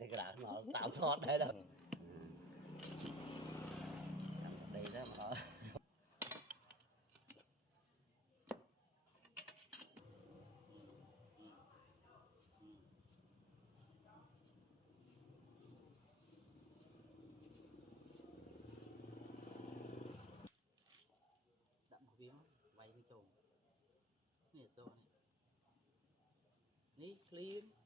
chạy từ cái đó nó tạo thoát đấy đâu đây đó mà đậm viếng vay cái chồng này rồi này clean